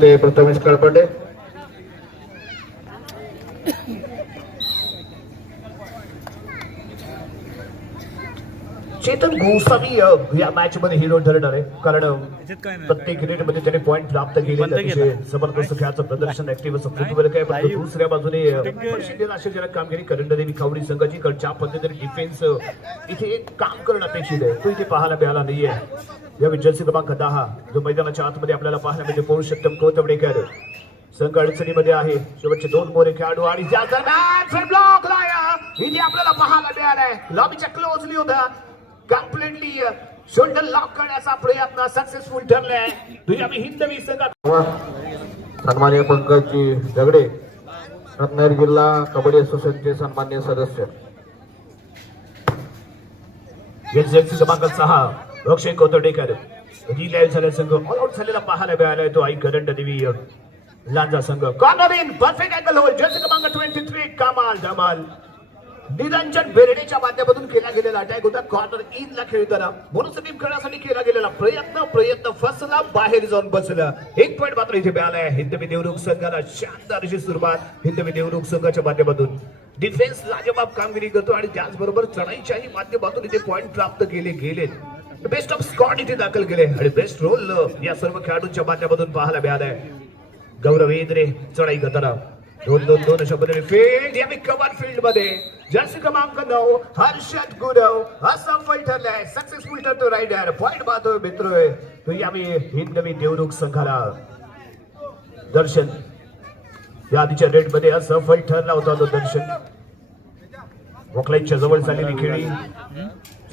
ते प्रथमेश कळपडे चेतन गोसावी या मॅच मध्ये हिरो ठरणार आहे कारण प्रत्येक क्रिकेट मध्ये त्याने पॉइंट प्राप्त केले जबरदस्त खेळाचं प्रदर्शन ऍक्टिव्ह असं फुटबॉल काय पण दुसऱ्या बाजूने आश्चर्यजनक कामगिरी करंडदेवी खावडी संघाची ज्या पद्धतीने डिफेन्स इथे काम करणं अपेक्षित आहे तो इथे पाहायला मिळाला नाहीये. या जर्सी क्रमांक 10 जो मैदानाच्या आतमध्ये आपल्याला पाहायला मिळते पुरुषोत्तम कोथवडेकर संघ अडचणीमध्ये आहे. शेवटचे 2 मोरे खेळाडू आणि ब्लॉक इथे आपल्याला पाहायला मिळालाय. लॉबीच्या क्लोजली होता कम्प्लीटली शोल्डर लॉक करण्याचा प्रयत्न सक्सेसफुल ठरलाय. हिंदवी संघात सन्मान्य पंकजी दगडे रत्नागिरी जिल्हा कबड्डी असोसिएशनचे सन्मान्य सदस्य जर्सी क्रमांक 6 अक्षय कोथवडेकर रिलाईव्ह झालेला संघ ऑल आउट झालेला पाहायला मिळालाय तो आई करंडदेवी लांजा संघ. Corner in perfect ankle hold jersey क्रमांक 23 कमाल धमाल निरंजन बेरडेच्या माध्यमातून केला गेलेला अटॅक होता. कॉर्नर इन ला खेळताना मोनोसटीम करण्यासाठी केला गेलेला प्रयत्न फसला बाहेर जाऊन बसला. 1 पॉइंट मात्र इथे मिळालाय हिंदवी देवरुख संघाला. शानदार अशी सुरुवात हिंदवी देवरुख संघाच्या माध्यमातून. डिफेन्स लाजवाब कामगिरी करतो आणि त्याचबरोबर चढाईच्याही माध्यमातून इथे पॉइंट प्राप्त केले गेले. बेस्ट ऑफ स्कॉड इथे दाखल केले आणि बेस्ट रोल या सर्व खेळाडूंच्या माध्यमातून पाहायला मिळालाय. गौरव इंद्रे चढाई करताना 2-2-2 अशा पद्धतीने फील्ड या कव्हर फील्ड मध्ये जर्सी क्रमांक 9 हर्षद गुरव असफल ठरलाय. सक्सेसफुल ठरतो रायडर पॉइंट पाहतोय मित्र यावेळी हिंदवी देवरुख संघाला. दर्शन या आधीच्या रेड मध्ये असफल ठरला होता तो दर्शन. वॉकलाईनच्या जवळ झालेली खेळी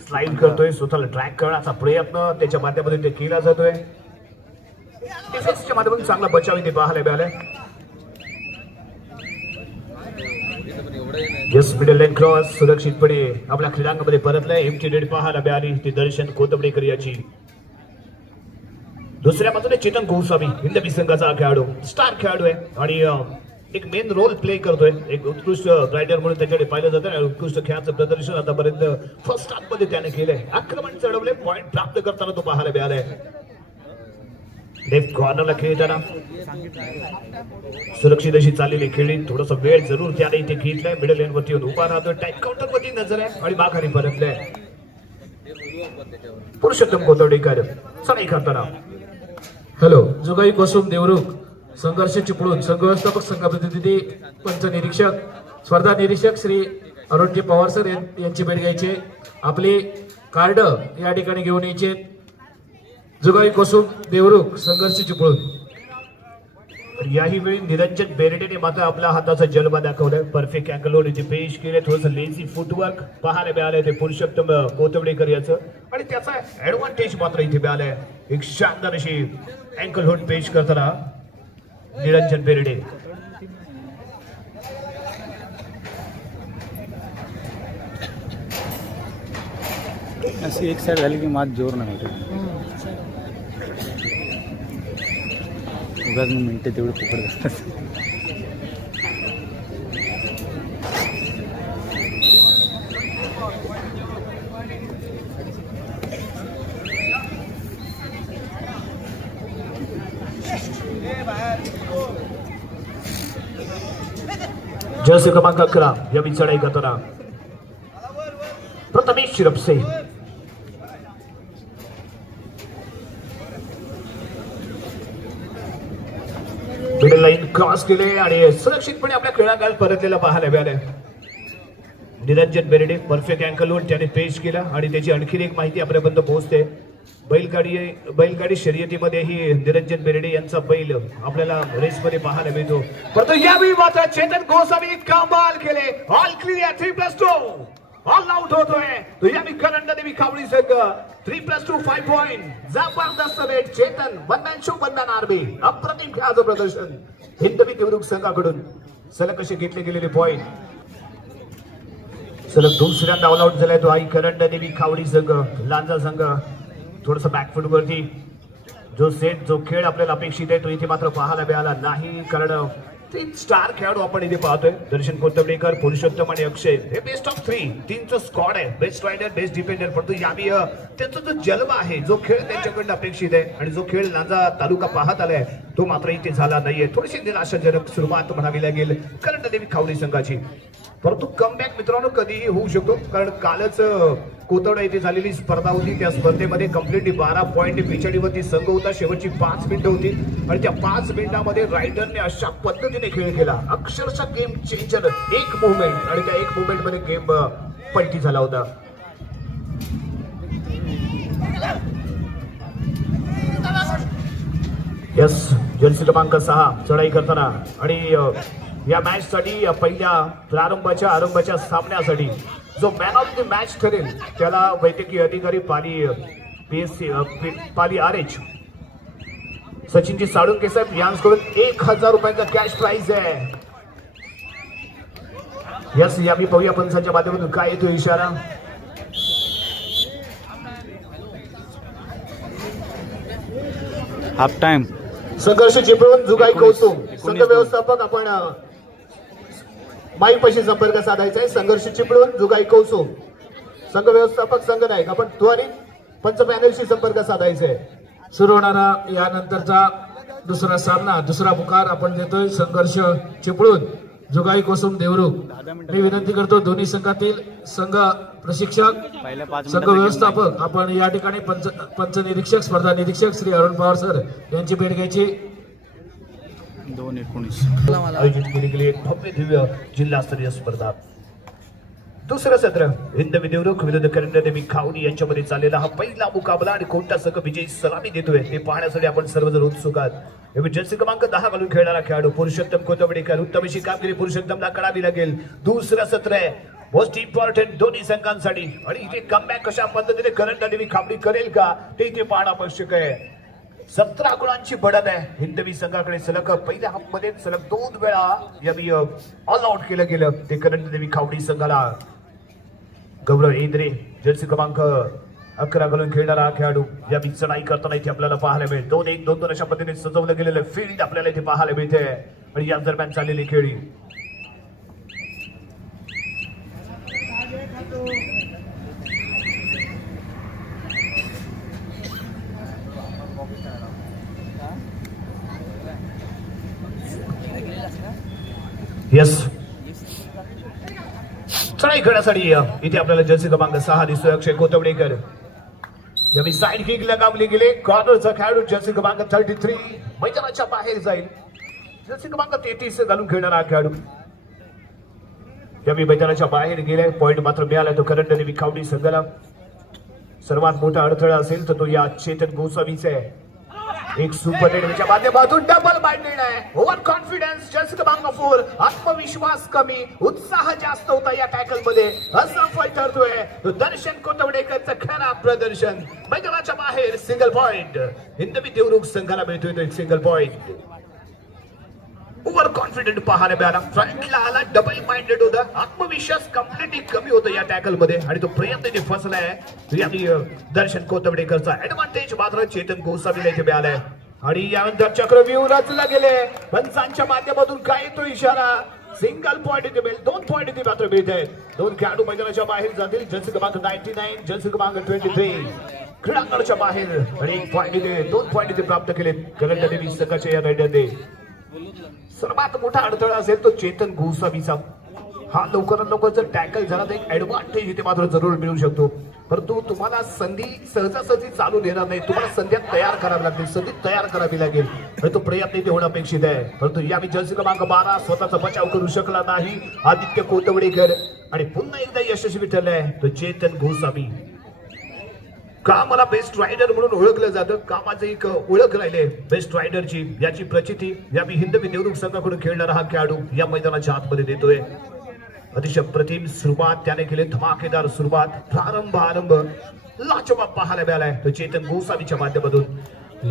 स्लाइड करतोय स्वतःला ट्रॅक करण्याचा प्रयत्न त्याच्या माध्यमातून ते केला जातोय. डिफेन्सच्या माध्यमातून चांगला बचाव इथे पाहायला मिळालाय. जस्ट मिडल लाईन क्रॉस सुरक्षितपणे आपल्या क्रीडांगणामध्ये परतलाय. एमटी रेड पाहायला मिळाली ती दर्शन कोथवडेकर याची. दुसऱ्या बाजूने चेतन गोसावी हिंदवी संघाचा खेळाडू स्टार खेळाडू आहे आणि एक मेन रोल प्ले करतोय. एक उत्कृष्ट रायडर म्हणून त्याच्याकडे पाहिलं जातं आणि उत्कृष्ट खेळाचं प्रदर्शन आतापर्यंत फर्स्ट हाफ मध्ये त्याने केलंय. आक्रमण चढवले पॉइंट प्राप्त करताना तो पाहायला मिळालाय. लेफ्ट कॉर्नरला खेळताना सुरक्षित अशी चाललेली खेळी थोडस वेळ जरूर त्याने इथे घेतलाय. मिडल लाईन वरती उभा राहतोय. टाईट काउंटर वरती नजर आहे आणि माघारी परतलाय. पुरुषोत्तम कोथवडेकर चढाई करताना हॅलो जुगाई कोसुम देवरुख संघर्ष चिपळूण संघ व्यवस्थापक संघ प्रतिनिधी पंच निरीक्षक स्पर्धा निरीक्षक श्री अरुणजी पवार सर यांची भेट घ्यायची. आपली कार्ड या ठिकाणी घेऊन यायचे. जुगाई कोसुम देवरुख संघर्ष चिपळूण. याही वेळी निरंजन बेरडेने मात्र आपल्या हाताचा जलवा दाखवलाय. परफेक्ट अँगल इथे पेश केले. थोडंसं लेझी फुटवर्क पाहायला मिळालंय ते पुरुषोत्तम कोथवडेकर याचं आणि त्याचा ऍडव्हान्टेज मात्र इथे मिळालाय. एक शानदार अशी अँकल होल्ड पेश करताना निरंजन बेरडे. अशी एक साइड झाली की मात जोर नाही होते. उगाच मग मिनटे तेवढे पकडतात. जर्सी क्रमांक 11 या चढाई करताना Prathamesh Shirpase middle line cross केले आणि सुरक्षितपणे आपल्या क्रीडांगणात परतलेला पाहायला मिळाले. Niranjan Berde perfect ankle hold त्याने पेश केला आणि त्याची आणखी एक माहिती आपल्यापर्यंत पोहोचते. बैलगाडी शर्यतीमध्ये ही निरंजन बेरडे यांचा बैल आपल्याला रेसमध्ये पाहायला मिळतो. परंतु यावेळी मात्र चेतन गोसावी कमाल केले. ऑल क्लिअर 3+2 ऑल आउट होतोय. तो यावेळी करंडदेवी खावडी संघ 3+2 5 पॉइंट. जबरदस्त वेट चेतन बंधन आर्मी अप्रतिम खेळाचं प्रदर्शन हिंदवी देवरुख संघाकडून. सलग कसे घेतले गेलेले पॉइंट. सलग दुसऱ्यांदा ऑल आउट झालाय तो आई करंडदेवी खावडी संघ. लांजा संघ थोडस बॅकफूट वरती जो खेळ आपल्याला अपेक्षित आहे तो इथे मात्र पाहायला मिळाला नाही कारण तीन स्टार खेळाडू आपण इथे पाहतोय. दर्शन कोथवडेकर, पुरुषोत्तम आणि अक्षय हे बेस्ट ऑफ 3 तीनचं स्क्वॉड आहे. Best raider, best defender. परंतु यावी त्यांचा जो जन्म आहे, जो खेळ त्यांच्याकडनं अपेक्षित आहे आणि जो खेळ लांजा तालुका पाहत आलाय तो मात्र इथे झाला नाहीये. थोडीशी निराशाजनक सुरुवात म्हणावी लागेल करंडदेवी खावडी संघाची. परंतु कमबॅक मित्रांनो कधीही होऊ शकतो, कारण कालच कोथवडा येथे झालेली स्पर्धा होती. त्या स्पर्धेमध्ये कम्प्लिटली 12 पॉईंट पिछाडीवरती संघ होता. शेवटची 5 मिनिटं होती आणि त्या 5 मिनिटांमध्ये रायडरने अशा पद्धतीने खेळ केला, अक्षरशः गेम चेंजर. एक मुवमेंट आणि त्या एक मुवमेंट मध्ये गेम पलटी झाला होता. यस, जर्सी क्रमांक 6 चढाई करताना आणि या मॅच साठी पहिल्या आरंभाच्या सामन्यासाठी जो मॅन ऑफ द मॅच ठरेल त्याला वैद्यकीय अधिकारी पाली RH सचिनजी साळुंके साहेब यांच्याकडून 1000 रुपयांचा कॅश प्राइज आहे. यस, यावी पाहूया पंचांच्या माध्यमातून काय येतो इशारा. Half time. संघर्ष चिपळूण जुगाई कौतुक संघ व्यवस्थापक आपण माई पैसे संपर्क साधायचा आहे. संघर्ष चिपळूण जुगाई कौसुम संघ व्यवस्थापक संघनायक आपण त्वरित पंच पॅनलशी संपर्क साधायचा आहे. सुरू होणारा यानंतरचा दुसरा सामना, दुसरा पुकार आपण देतोय संघर्ष चिपळूण जुगाई कोसुम देवरुख. मी विनंती करतो दोन्ही संघातील संघ प्रशिक्षक, पहिल्या 5 संघ व्यवस्थापक आपण या ठिकाणी पंच निरीक्षक, स्पर्धा निरीक्षक श्री अरुण पवार सर यांची भेट घ्यायची. 2-19 आयोजित केली गेली एक भव्य दिव्य जिल्हास्तरीय स्पर्धा. दुसरं सत्र हिंदवी देवरुख विरुद्ध करंडदेवी खावडी यांच्यामध्ये चाललेला हा पहिला मुकाबला आणि कोणता संघ विजयी सलामी देतोय ते पाहण्यासाठी आपण सर्वजण उत्सुक आहात. जर्सी क्रमांक 10 घालून खेळणारा खेळाडू पुरुषोत्तम कोथवडेकर. उत्तम अशी कामगिरी पुरुषोत्तमला करावी लागेल. दुसरं सत्र आहे मोस्ट इम्पॉर्टंट दोन्ही संघांसाठी आणि इथे कमबॅक कशा पद्धतीने करंडदेवी खावडी करेल का ते इथे पाहणं आवश्यक आहे. 17 गुणांची बढ़त आहे हिंदवी संघाकडे. सलग पहिल्या हाफ मध्ये सलग 2 वेळा यावी ऑल आउट केलं गेलं ते करंडदेवी खावडी संघाला. गौरव इंद्रे जर्सी क्रमांक 11 घालून खेळणारा खेळाडू यावी चढाई करताना इथे आपल्याला पाहायला मिळेल. 2-1, 2-2 अशा पद्धतीने सजवलं गेलेलं फील्ड आपल्याला इथे पाहायला मिळते आणि या दरम्यान चाललेली खेळी. यस, चढाई करण्यासाठी इथे आपल्याला जर्सी क्रमांक 6 दिसतोय अक्षय कोथवडेकर. यावेळी साइड किक लगावली गेले. कॉर्नरचा खेळाडू जर्सी क्रमांक 33 मैदानाच्या बाहेर जाईल. जर्सी क्रमांक 33 घालून खेळणारा खेळाडू यावेळी मैदानाच्या बाहेर गेले. पॉइंट मात्र मिळाला तो करंडदेवी खावडी संघाला. सर्वात मोठा अडथळा असेल तर तो या चेतन गोसावीचा आहे. एक सुपर रेडच्या माध्यमातून डबल बाइंडेड आहे. ओव्हर कॉन्फिडन्स जर्सी क्रमांक 4. आत्मविश्वास कमी, उत्साह जास्त होता या टॅकल मध्ये. असफल ठरतोय तो दर्शन कोथवडेकरचं खरा प्रदर्शन. मैदानाच्या बाहेर सिंगल पॉइंट हिंदवी देवरुख संघाला मिळतोय तो एक सिंगल पॉइंट. ओव्हर कॉन्फिडंट पाहायला मिळाला. फ्रंटला आला, डबल माइंडेड होता. आत्मविश्वास कम्प्लिटली कमी होता या टॅकल मध्ये आणि तो प्रयत्न जे फसलाय यानी दर्शन कोथवडेकरचा ऍडव्हान्टेज मात्र चेतन गोसावीला इथे मिळालाय. आणि यानंतर चक्रव्यूह रचला गेले. पंचांच्या माध्यमातून काय येतो इशारा. सिंगल पॉइंट इथे मिळेल. 2 पॉइंट इथे मात्र मिळत आहेत. 2 खेळाडू मैदानाच्या बाहेर जातील. जर्सी क्रमांक 99 जर्सी क्रमांक 23 क्रीडांगणाच्या बाहेर आणि 1 पॉइंट इथे 2 पॉइंट इथे प्राप्त केले करंडदेवी संघाच्या या रायडरने. सर्वात मोठा अडथळा असेल तो चेतन गोसावीचा. हा लवकरात लवकर जर टॅकल झाला तर एक ऍडव्हान्टेज इथे मात्र जरूर मिळू शकतो. परंतु तुम्हाला संधी सहजासहजी चालू देणार नाही. तुम्हाला संधी तयार करावी लागतील, संधी तयार करावी लागेल आणि तो प्रयत्न इथे होणं अपेक्षित आहे. परंतु यावेळी जर्सी क्रमांक 12 स्वतःचा बचाव करू शकला नाही आदित्य कोथवडेकर आणि पुन्हा एकदा यशस्वी ठरलाय तो चेतन गोसावी. का मला बेस्ट रायडर म्हणून ओळखलं जातं, कामाचं एक ओळख राहिले बेस्ट रायडरची. याची प्रचिती यावी हिंदवी देवरुख संघाकडून खेळणारा हा खेळाडू या मैदानाच्या आतमध्ये देतोय. अतिशय प्रतिम सुरुवात त्याने केली, धमाकेदार सुरुवात. आरंभ लाजवाब पाहायला मिळालाय तो चेतन गोसावीच्या माध्यमातून.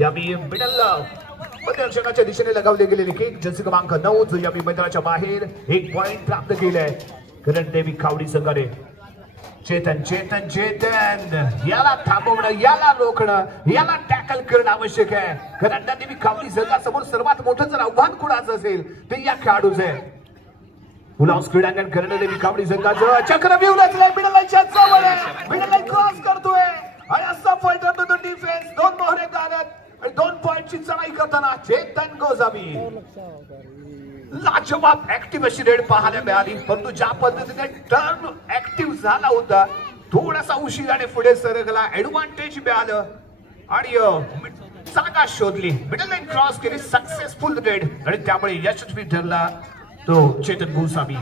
यावी मिडल मतदारसंघाच्या दिशेने लगावले गेलेले किक जर्सी क्रमांक 9 जो यावी मैदानाच्या बाहेर 1 पॉइंट प्राप्त केलाय करंडदेवी खावडी संघाने. चेतन चेतन चेतन याला थांबवणं, याला रोखणं, याला टॅकल करणं आवश्यक आहे. कारण देवी कावडी संघासमोर सर्वात मोठं जर आव्हान कुणाचं असेल ते या खेळाडूचं आहे. पुलाव क्रीडांगण करणं देवी कावडी संघाचं चक्रव्यूह रचलंय. मिडल लाईनच्या जवळ आहे, मिडल लाईन क्रॉस करतोय आणि असा फायटर तो डिफेन्स. 2 मोहरे गाडत आणि 2 पॉइंटची चढाई करताना चेतन गोसावी लाजवाब ऍक्टिव्ह अशी रेड पाहायला मिळाली. परंतु ज्या पद्धतीने टर्न ऍक्टिव्ह झाला होता थोडासा उशिराने पुढे सरकला, ऍडव्हान्टेज मिळालं आणि जागा शोधली, मिडल लाईन क्रॉस केली, सक्सेसफुल रेड आणि त्यामुळे यशस्वी ठरला तो चेतन गोसावी.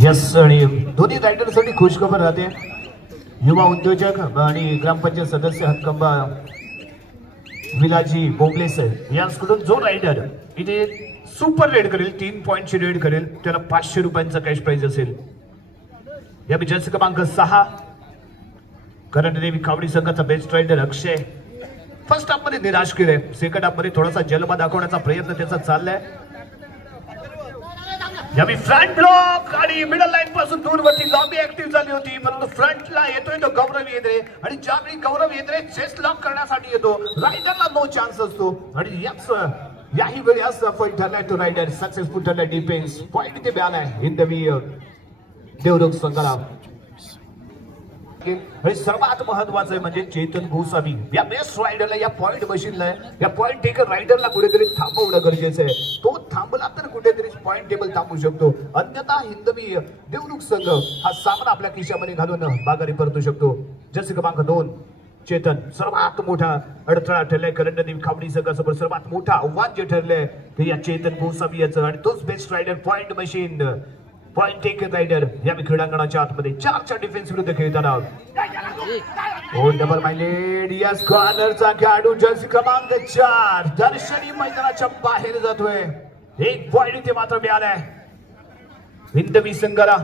यस आणि दोन्ही रायडरसाठी खुश खबर राहते. युवा उद्योजक आणि ग्रामपंचायत सदस्य हक्कंबा विलाजी बोंबले सर यांच्याकडून जो रायडर इथे सुपर रेड करेल, 3 पॉइंटची रेड करेल, त्याला 500 रुपयांचा कॅश प्राइज असेल. या जर्सी क्रमांक 6 करंडदेवी कावडी संघाचा बेस्ट रायडर अक्षय फर्स्ट हाफ मध्ये निराश केले, सेकंड हाफ मध्ये थोडासा जलवा दाखवण्याचा प्रयत्न त्याचा चाललाय. यावेळी फ्रंट ब्लॉक आणि मिडल लाईन पासून दूरवरती लॉबी ऍक्टिव्ह झाली होती, परंतु फ्रंटला येतोय तो गौरव येद्रे आणि ज्यावेळी गौरव येद्रे चेस्ट लॉक करण्यासाठी येतो रायडरला नो चान्स असतो आणि याही वेळी असं ठरलाय तो रायडर सक्सेसफुल ठरलाय. डिफेन्स पॉइंट इथे मिळालाय हिंदवी देवरुख संघाला. आणि सर्वात महत्वाचं म्हणजे चेतन गोसावी या बेस्ट रायडरला, या पॉइंट मशीनला, या पॉइंट टेकर रायडरला कुठेतरी थांबवणं गरजेचं आहे. तो थांबला तर कुठेतरी पॉइंट टेबल थांबू शकतो, अन्यथा हिंदवी देवरुख संघ हा सामना आपल्या खिशामध्ये घालून माघारी परतू शकतो. जर्सी क्रमांक 2 चेतन सर्वात मोठा अडथळा ठरलाय. करंडदेवी कावडी संघासमोर सर्वात मोठं आव्हान जे ठरलंय ते या चेतन गोसावी याचं आणि तोच best raider point machine point taker raider या क्रीडांगणाच्या आतमध्ये 4च्या डिफेन्स विरुद्ध खेळताना डबल माइंडेड यस कॉर्नरचा खेळाडू जर्सी क्रमांक 4 दर्शनी मैदानाच्या बाहेर जातोय. 1 पॉइंट इथे मात्र मिळालाय हिंदवी संघाला.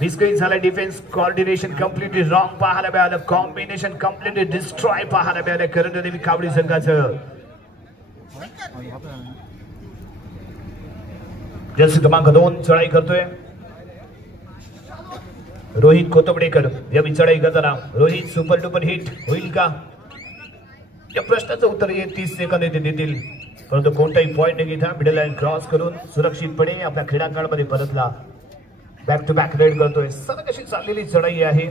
डिस्क्रीट झाला, डिफेन्स कोऑर्डिनेशन कम्प्लिटली रॉंग पाहायला मिळालं, कॉम्बिनेशन कम्प्लिटली डिस्ट्रॉय पाहायला मिळालं करंडदेवी कावडी संघाचं. जर्सी क्रमांक 2 चढाई करतोय रोहित कोतबडेकर. या चढाई करताना रोहित सुपर डुपर हिट होईल का या प्रश्नाचं उत्तर 30 सेकंद येथे देतील, परंतु कोणताही पॉइंट न घेता मिडल लाईन क्रॉस करून सुरक्षितपणे आपल्या क्रीडांगणामध्ये परतला. बॅक टू बॅक रेड करतोय. सलग अशी चाललेली चढाई आहे.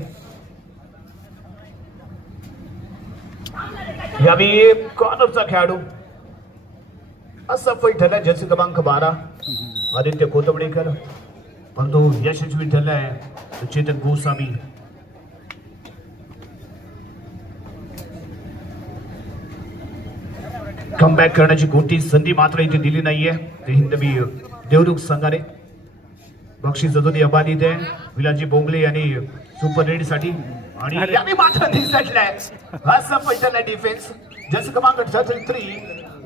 यावेळी कॉर्नरचा खेळाडू असफल ठरला जर्सी क्रमांक 12 आदित्य कोतबडेकर, परंतु यशस्वी ठरलाय चेतन गोसावी. कमबॅक करण्याची कोणती संधी मात्र इथे दिली नाहीये ते हिंदवी देवरुख संघाने. बक्षीस अजूनही अबाधित आहे विलाजी बोंबले यांनी सुपर रेड साठी आणि याने मात्र निसटलाय. असफल ठरलाय डिफेन्स जर्सी क्रमांक 33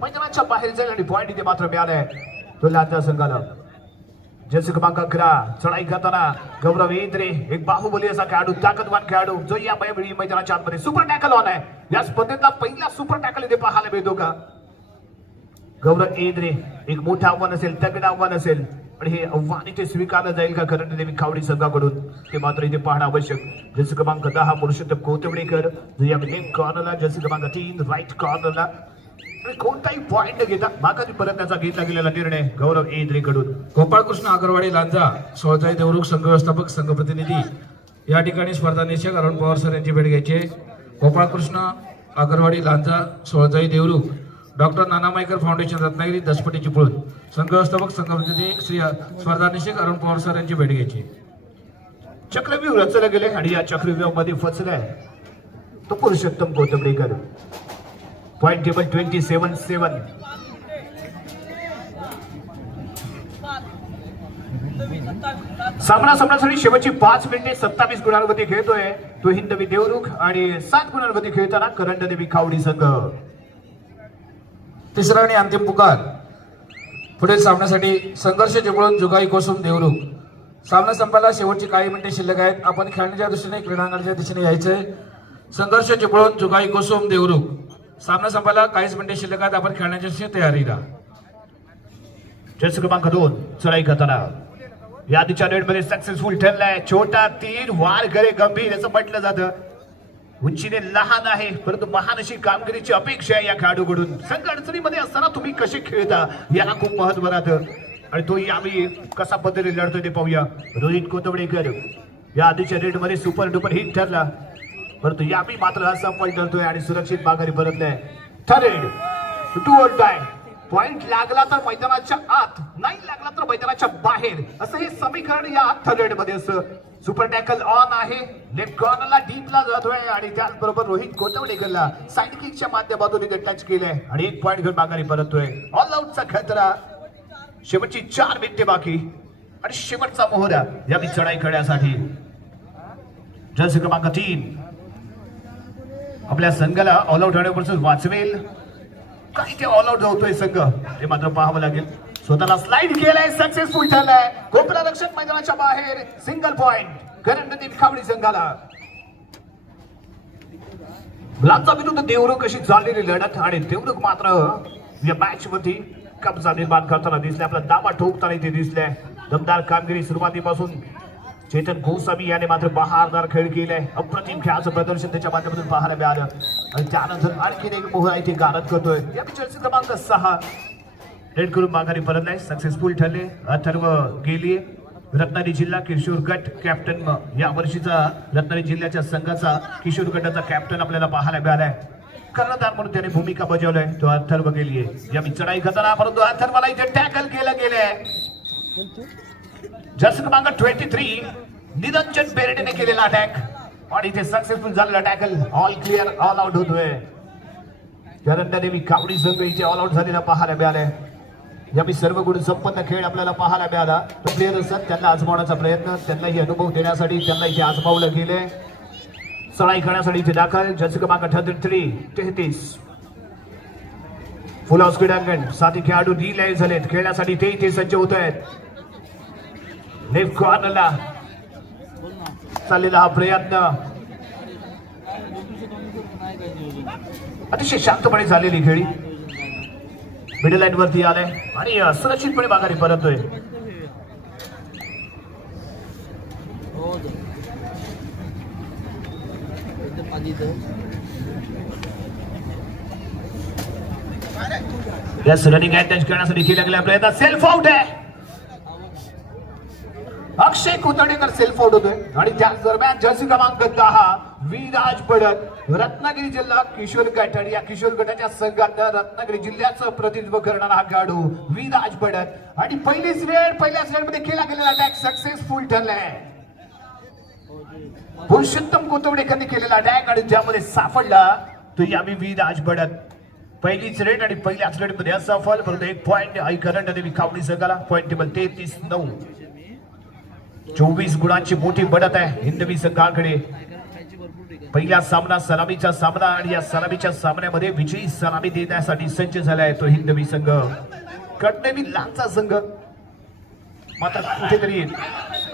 मैदानाच्या बाहेर जाईल आणि पॉइंट इथे मात्र मिळालाय तो लांजा संघाला. जर्सी क्रमांक 11 चढाई करताना गौरव येद्रे एक बाहुबली असा खेळाडू, ताकदवान खेळाडू जो या मैदानाच्या आतमध्ये सुपर टॅकल ऑन आहे. या स्पर्धेतला पहिला सुपर टॅकल इथे पाहायला मिळतो का गौरव येद्रे. एक मोठं आव्हान असेल, तगडं आव्हान असेल आणि हे आव्हान इथे स्वीकारलं जाईल का करंडदेवी कावडी संघाकडून ते मात्र इथे पाहणं आवश्यक. जर्सी क्रमांक 10 पुरुषोत्तम कोतवडेकर जो या लेफ्ट कॉर्नरला, जर्सी क्रमांक 3 राईट कॉर्नरला. कोणताही पॉइंट न घेता माघारी परतण्याचा घेतला गेलेला निर्णय गौरव येद्रे कडून. गोपाळकृष्ण आगरवाडी लांजा सोळजाई देवरुख संघ व्यवस्थापक संघ प्रतिनिधी या ठिकाणी स्पर्धा निरीक्षक अरुण पवार सर यांची भेट घ्यायची. गोपाळकृष्ण आगरवाडी लांजा सोळजाई देवरुख डॉक्टर नानामाईकर फाउंडेशन रत्नागिरी दसपटी चिपळूण संघ व्यवस्थापक संघ प्रतिनिधी श्री स्पर्धा निरीक्षक अरुण पवार सर यांची भेट घ्यायची. चक्रव्यूह रचले गेले आणि या चक्रव्यूहामध्ये फसलाय तो पुरुषोत्तम कोतबडेकर. Point table 27-7. सामना संपण्यासाठी शेवटची 5 मिनिटे 27 गुणांवरती खेळतोय. तो हिंदवी देवरुख आणि 7 गुणांमध्ये खेळताना करंडदेवी कावडी संघ. तिसरा आणि अंतिम पुकार पुढील सामन्यासाठी संघर्ष चिपळूण जुगाई कोसुम देवरुख. सामना संपायला शेवटची काही मिनिटे शिल्लक आहेत. आपण खेळण्याच्या दृष्टीने क्रीडांगणाच्या दिशेने यायचंय. संघर्ष चिपळूण जुगाई कोसुम देवरुख. सामना संपायला काहीच मिनिटे शिल्लक आहेत. आपण खेळण्याच्या दिशेने तयारी राहा. जर्सी क्रमांक 2 चढाई करताना यादीच्या रेडमध्ये सक्सेसफुल ठरलाय. छोटा तीर वार करे गंभीर असं म्हटलं जातं. उंचीने लहान आहे परंतु महान अशी कामगिरीची अपेक्षा आहे या खेळाडूकडून. संघ अडचणीमध्ये असताना तुम्ही कसे खेळता याला खूप महत्व राहतं आणि तो यावेळी कसा पद्धतीने लढतोय ते पाहूया. रोहित कोतवडेकर या आधीच्या रेडमध्ये सुपर डुपर हिट ठरला परंतु यावेळी मात्र असा पॉईंट ठरतोय आणि सुरक्षित माघारी परतलाय. Third two all tie. Point लागला तर मैदानाच्या आत, नाही लागला तर मैदानाच्या बाहेर, असं हे समीकरण या थर्ड मध्ये असतं. सुपर टॅकल ऑन आहे. लेफ्ट कॉर्नरला डीपला जातोय आणि त्याचबरोबर रोहित कोतवडेकरला साइड किकच्या माध्यमातून इथे टच केलंय आणि 1 पॉइंट घेऊन माघारी परततोय. ऑल आउटचा खतरा. शेवटची 4 मिनिटे बाकी आणि शेवटचा मोहरा या चढाई करण्यासाठी. जर्सी क्रमांक 3 आपल्या संघाला ऑल आउट होण्यापासून वाचवेल काय ते ऑल आउट होतोय संघ ते मात्र पाहावं लागेल. स्वतःला स्लाइड केलाय. सक्सेसफुल ठरलाय. कोपरा रक्षक मैदानाच्या बाहेर. सिंगल पॉइंट करंडदेवी कावडी संघाला. लांजा विरुद्ध देवरुख अशी चाललेली लढत आणि देवरुख मात्र या मॅच मध्ये कब्जा निर्माण करताना दिसले. आपला दावा ठोकताना इथे दिसले. दमदार कामगिरी सुरुवातीपासून चेतन गोसावी याने मात्र बहारदार खेळ केलाय. अप्रतिम खेळाचं प्रदर्शन त्याच्या माध्यमातून पाहायला मिळालं आणि त्यानंतर आणखीन एक मोहरा इथे गारद करतोय. या जर्सी क्रमांक 6 रेड करून माघारी परतलाय. सक्सेसफुल ठरले. अथर्व गेली. रत्नागिरी जिल्हा किशोर गट कॅप्टन या वर्षीचा रत्नागिरी जिल्ह्याच्या संघाचा किशोर गटाचा कॅप्टन आपल्याला पाहायला मिळालाय. कर्णधार म्हणून त्याने भूमिका बजावलाय. तो अथर्व गेलीये. या चढाई करताना परंतु अथर्वला इथे टॅकल केलं गेलंय. जर्सी क्रमांक 23 निरंजन बेरडेने केलेला अटॅक आणि इथे सक्सेसफुल झालेला tackle. All clear. All out होतोय. करंडदेवी कावडी संघ इथे ऑल आउट झालेला पाहायला मिळालाय. यावेळी सर्व गुण संपन्न खेळ आपल्याला पाहायला मिळाला. तो प्लेयर असतात त्यांना आजमावण्याचा प्रयत्न, त्यांनाही अनुभव देण्यासाठी त्यांना इथे आजमावलं गेलंय. चढाई करण्यासाठी इथे दाखल. जर्सी क्रमांक 33 फुल हाऊस क्रीडांगण. 7 खेळाडू रिलाईव्ह झालेत खेळण्यासाठी. ते इथे सज्ज होत आहेत. लेफ्ट कॉर्नरला चाललेला हा प्रयत्न अतिशय शांतपणे झालेली खेळी. मिडल लाईन वरती आलाय आणि सुरक्षितपणे माघारी परततोय. यस रनिंग अटॅच करण्यासाठी केला गेला प्रयत्न. सेल्फ आउट आहे. अक्षय कोतवडेकर सेल्फ आउट होतोय आणि त्याच दरम्यान जर्सी क्रमांक 10 विराज पडत रत्नागिरी जिल्हा किशोर गट आणि या किशोर गटाच्या संघात रत्नागिरी जिल्ह्याचं प्रतिनिधित्व करणारा हा खेळाडू विराज पडत आणि पहिल्याच रेड मध्ये केला गेलेला अटॅक सक्सेसफुल ठरलाय. पुरुषोत्तम कोतवडेकरने केलेला अटॅक आणि ज्यामध्ये सापडला तो यावी विराज पडत. पहिलीच रेड आणि पहिल्याच रेड मध्ये असफल परंतु 1 पॉइंट आई करंडदेवी कावडी संघाला. Point table 33-9. 24 गुणांची मोठी बढत आहे हिंदवी संघाकडे. पहिला सामना सलामीचा सामना आणि या सलामीच्या सामन्यामध्ये विजयी सलामी देण्यासाठी सज्ज झालाय तो हिंदवी संघ. कडनेवी लांजा संघ मात्र कुठेतरी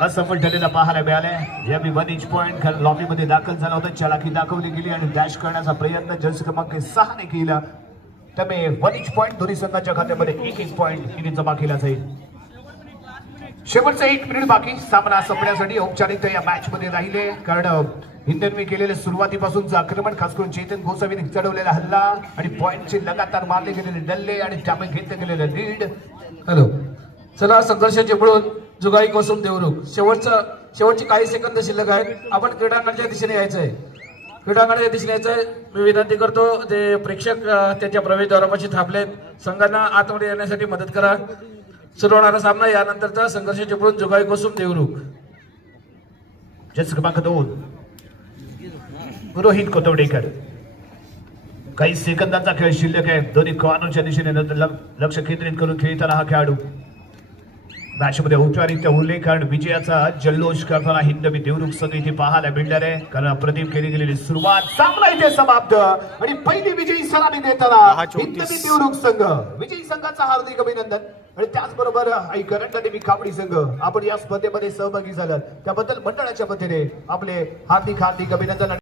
असफल ठरलेला पाहायला मिळालाय. यावेळी 1 इंच पॉइंट लॉबी मध्ये दाखल झाला होता. चलाखी दाखवली गेली आणि डॅश करण्याचा प्रयत्न जर्सी क्रमांक 6 ने केला. त्यामुळे 1 इंच पॉइंट दोन्ही संघाच्या खात्यामध्ये 1 पॉइंट इथे जमा केला जाईल. शेवटचा 1 मिनिट बाकी सामना संपण्यासाठी. औपचारिकता या मॅच मध्ये राहिले कारण हिंदनवी केलेले सुरुवातीपासूनचं आक्रमण खास करून चेतन गोसावीने चढवलेला हल्ला आणि पॉइंटचे लगातार मारले गेलेले डल्ले आणि त्यामुळे घेतलं गेलेलं लीड. हॅलो चला संघर्ष चिपळूण जुगाई कोसुम देवरुख. शेवटची काही सेकंद शिल्लक आहेत. आपण क्रीडांगणाच्या दिशेने यायचंय. क्रीडांगणाच्या दिशेने यायचंय. मी विनंती करतो ते प्रेक्षक त्यांच्या प्रवेशद्वारापाशी थांबलेत. संघांना आतमध्ये येण्यासाठी मदत करा. सुरू होणारा सामना यानंतरचा संघर्ष चिपळूण जुगाई कोसुम देवरुख. जर्सी क्रमांक 2 रोहित कोतवडेकर. काही सेकंदाचा खेळ शिल्लक आहे. दोन्ही कॉर्नरच्या दिशेने लक्ष केंद्रित करून खेळताना हा खेळाडू मॅच मध्ये औपचारिकता उरले कारण विजयाचा जल्लोष करताना हिंदवी देवरुख संघ इथे पाहायला मिळणार आहे. कारण प्रदीप केली गेलेली सुरुवात, सामना इथे समाप्त आणि पहिली विजयी सलामी देताना हिंदवी देवरुख संघ. विजयी संघाचा हार्दिक अभिनंदन. आणि त्याचबरोबर करंट देवी कावडी संघ आपण या स्पर्धेमध्ये सहभागी झालात त्याबद्दल मंडळाच्या वतीने आपले हार्दिक अभिनंदन.